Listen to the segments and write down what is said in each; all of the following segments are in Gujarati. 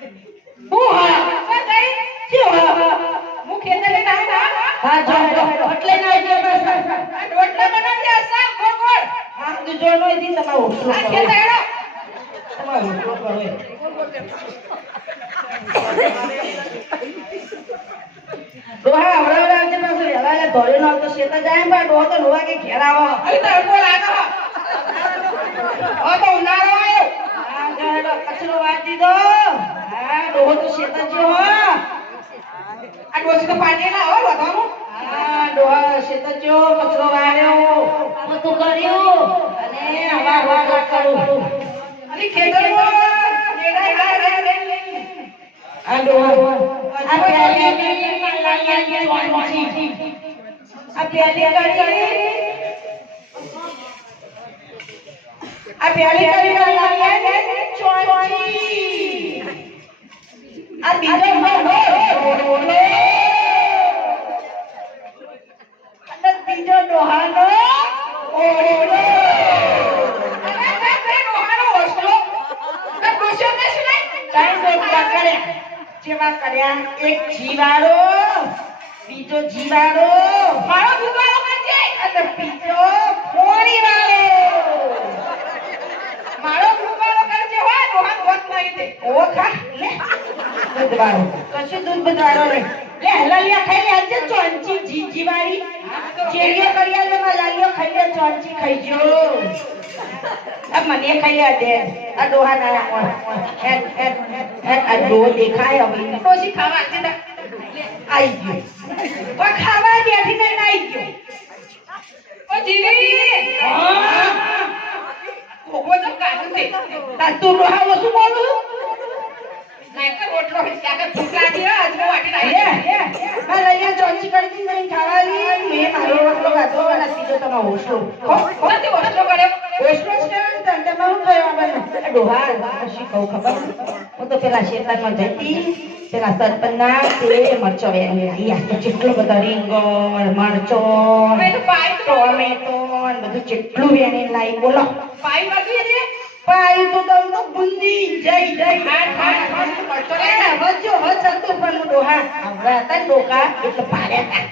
હું હા શું શું હા હું ખેતર ને, હા? હા જો જો એટલે ના જે બસ આ રોટલા બનાવજે, અસલ, ગોળ ગોળ. હા તો જો નો દી તમારો આ ખેતર. તમારો. ડોહા આવજે પાછો ધોળીનો આવતો શેતા જાય પણ ડોહો તો લોહા કે ઘેર આવો અહીં લાગે હો. તો ઉનાળો આવ્યો. હા ગાડો કચરો વાટી દો હા ડોહો તો શેતા જો હો. આ ડોશી તો પાણી ના હોય વધારું. હા ડોહા શેતા જો કચરો વાળ્યો. બધું કર્યું. અને હવા હવા કરું અને ગયા. આ ડોહા. આ ચોંચી આ પ્યાલી કરી આ પ્યાલી કરી લાલિયાની ચોંચી આ બીજો ડોહાનો જેવા કર્યા એક જીવાળો બીજો જીવાળો મારો દુકાળો કરજે. અને બીજો વાળો મારો દુકાળો કરજે હોય ડોહા ગોત નહીં દૂધ વાળો કશું દૂધ બૂધ નહીં. લે લાલિયા ખાઈ લે આજે ચોંચી જીજી વાળી ચેરીઓ કરી લે માં લાલિયો ખાઈ લે ચોંચી ખાઈ જો આ મને ખાઈ દે. આ ડોહા ના હેડ હેડ હેડ આ ડોહ દેખાય હવે. ડોશી ખાવા આવજે તા. આઈ ગયો. ઓ ખાવા બેઠી ને આઈ ગયો. ઓ જીવી. કોકો તો કાઢું તે. તું ડોહા ઓછું બોલું? નાઈ તો રોટલો હોય, ત્યાં આગળ ભૂખ લાગી હોય, અજમો વાટીને લે આવી જાય. આ લઈને ચોંચી કરી દી નહીં ખાવાની મેં મારો રોટલો ગાધો અને બીજો તમારો ઓછો ખો ખો નથી હોસલો કર્યો. વેસ્ટનો જ કહેવાનું તને તેમાં હું થયું આપણને? આ ડોહા ખબર હું તો પેલા શેતાનમાં જતી પેલા સરપંચના મરચો વેણી આવી જેટલો બધો રીંગણ મરચો ટોમેટો બધું જેટલું વેણી લાઈ બોલો પાઈ તો તમને તો હાથ, હાથ, મરચો એ લઈને. હતું પણ ડોહા આવડા હતા ડોકા એટલે ભાર્યા હતા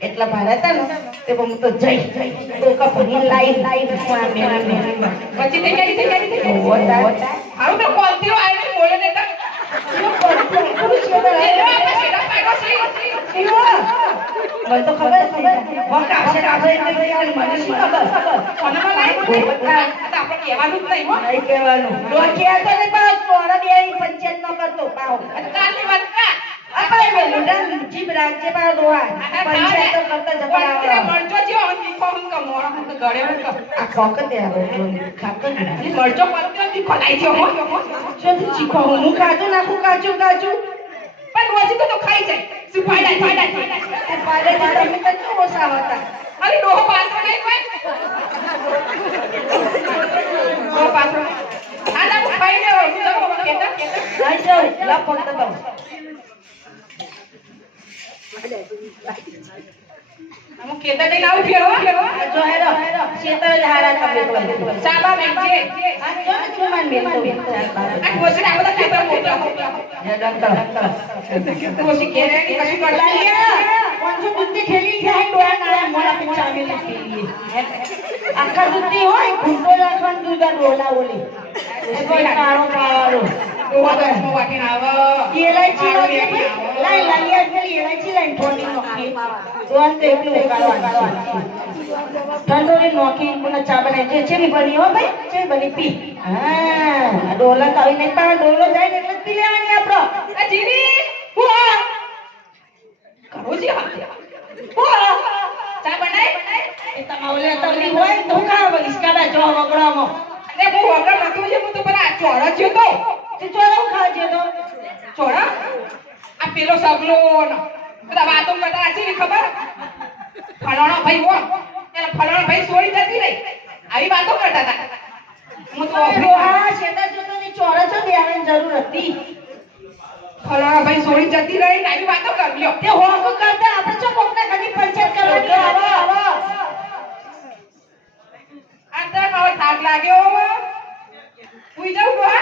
એટલા ભાર્યા હતા ને તે હું તો જઈ જઈ ડોકા ભરી લાઈ લાઈ પછી થઈ જાય, થઈ જાય, થઈ જાય. હારું તો કોલતીઓ આવીને બોલે ને તા. એનો આપણે સીધા પાડો છે. મને તો ખબર ખબર? કહેવાનું જ નહીં હો. નહીં કહેવાનું. ડોકિયા તો ને પાછો ચોરા બે પંચાયત ન કરતો પાહો. અને વાત કા. આપણે બે મોઢા જીભ રાખજે પાહો ડોહા. પંચાયત તો કરતા જ કોલતીને આપણા મરચો જેવો અને તીખો હું કહું, હું તો ગળે હું કહું. આ ખોકતે આવે ખાતો જ અને નથી. મરચો કોલતીઓ તીખો હો. શું ચીખો હું હું ખાતું નાખું કાચું કાચું પણ રોજી તો ખાઈ જાય. શું ફાયદા, ફાયદા, ફાયદા. તમે તો હતા અરે ડોહો કોઈ. ડોહો પાછો નહીં. આ ના હું ખાઈ લેવો. હું તો કહું, કેતા, કેતા. નહીં જાઉં લા ફોન તો દઉં હું ખેતર લઈને આવું ફેરવો, ફેરવો. આ જો હેરો શેતર જ હારા તમે તો ચાબા મેઘજે. આ જો ને તું મને બેનતો બેનતો આ ડોશીને આ બધા ખેતર મોકલો. ડોશી ઘેર આવીને કશું કરતા નહીં. લાલિયા પાંચસો દૂધની થેલી છે હે ડોહા ના મોડા પે ચાવેલી થેલી આખા દૂધની હોય ઘૂંટો રાખવાનું દૂધ આ ડોલા ઓલી એ હોય છે ભાઈ? લાઈ લાલિયા એલાયચી લાઈન થોડી નોખી દોન તો એટલું ઉકાળવાનું છે. નોખી મને ચા બનાવી છે ચેવી બની હો તો. તે ખાજે તો. ચોરો? આ પેલો સગલો બધા વાતો કરતા ખબર? ફલાણો ભાઈ હો એટલે ફલાણો ભાઈ છોડી જતી રહી. આવી વાતો કરતા હતા. હું તો અભરો હા શેતા જોતો ની ચોરા છો દેવાની જરૂર હતી. ફલાણા ભાઈ છોડી જતી રહી ને આવી વાતો કરી લ્યો. તે હોક કરતા આપણે છો કોકને કદી પંચાયત કરવાની આવો આવો. આ તો મારો થાક લાગ્યો. હું. આ જીવી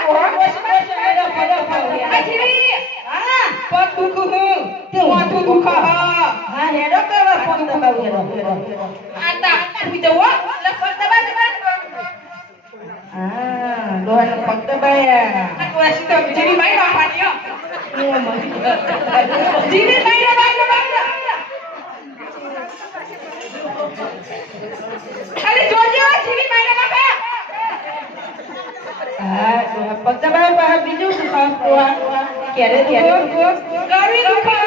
Jadi main apa dia? Jadi main apa dia? Kalau jual jual, jadi main. ક્યારે ક્યારે કરવી રૂપા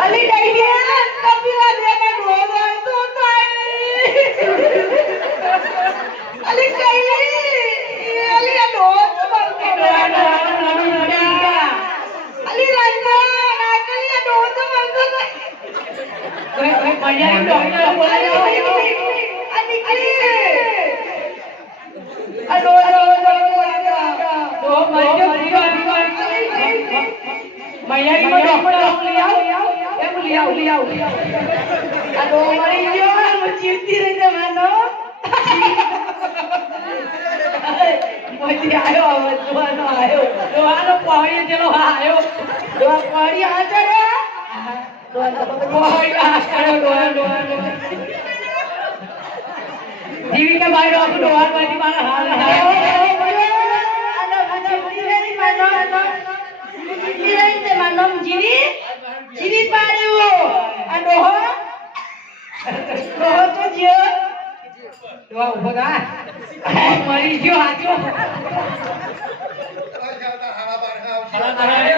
અલી કઈ ગયા કપિલા દેને ગોવા તો અલી કઈ અલી આ ડોસ બલકે અલી રંગા નાકલી આ ડોસ બલકે ઓય ઓય ડોક્ટર બોલાયો આ નીકળી આ ડોસ ડો મરી ગયો ડોક્ટર લઈ આવ એમ લઈ આવ લઈ આવ આ ડો મરી ગયો હું જીવતી રહી જવાનો પાણી જેલો આવ્યો જો પાણી આ ચડ્યા જીવિકા ભાઈ ડોક્ટર ડોહા માંથી મારા હાલ. જીવી પાડ્યો આ ડોહો ડોહો તો જ્યો ડોહા ઊભો થા મરી ગયો હાચો ભાઈ